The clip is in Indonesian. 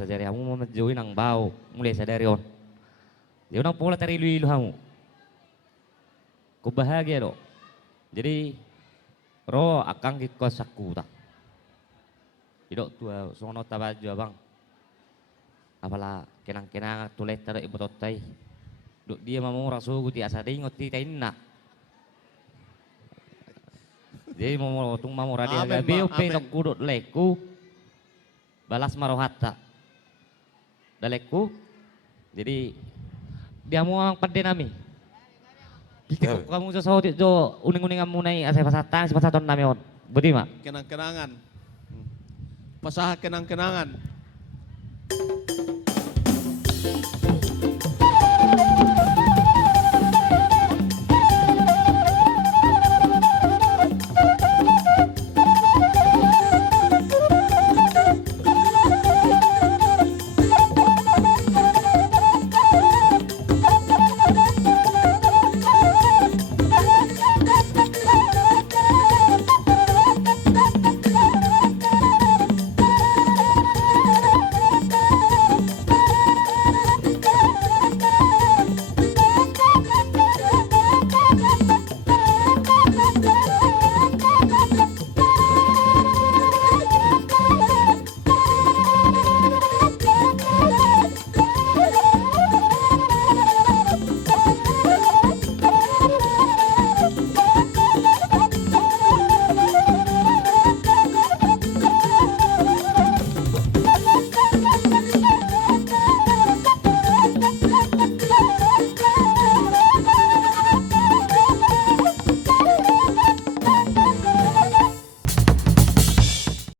sajari kamu mau menjauhi nang bau, mulai sadari on. Dia nang pola tari ilu kamu. Ku bahagia do. Jadi ro akang kikos aku tak. Idok tua sono tabaju abang. Apalah kenang-kenang tulet tarik ibu totai. Duk dia mau rasu guti asadi ngoti tainna. Jadi mau tung mau radia Amen, gabe Pak. upe Amen. tak kudut leku. Balas marohata. Daleku. Jadi dia mau ang pande nami. Kita kamu sesuatu itu uning-uning kamu naik asal pasatan nami on. Budi mak. Kenang-kenangan. Pasah kenang-kenangan.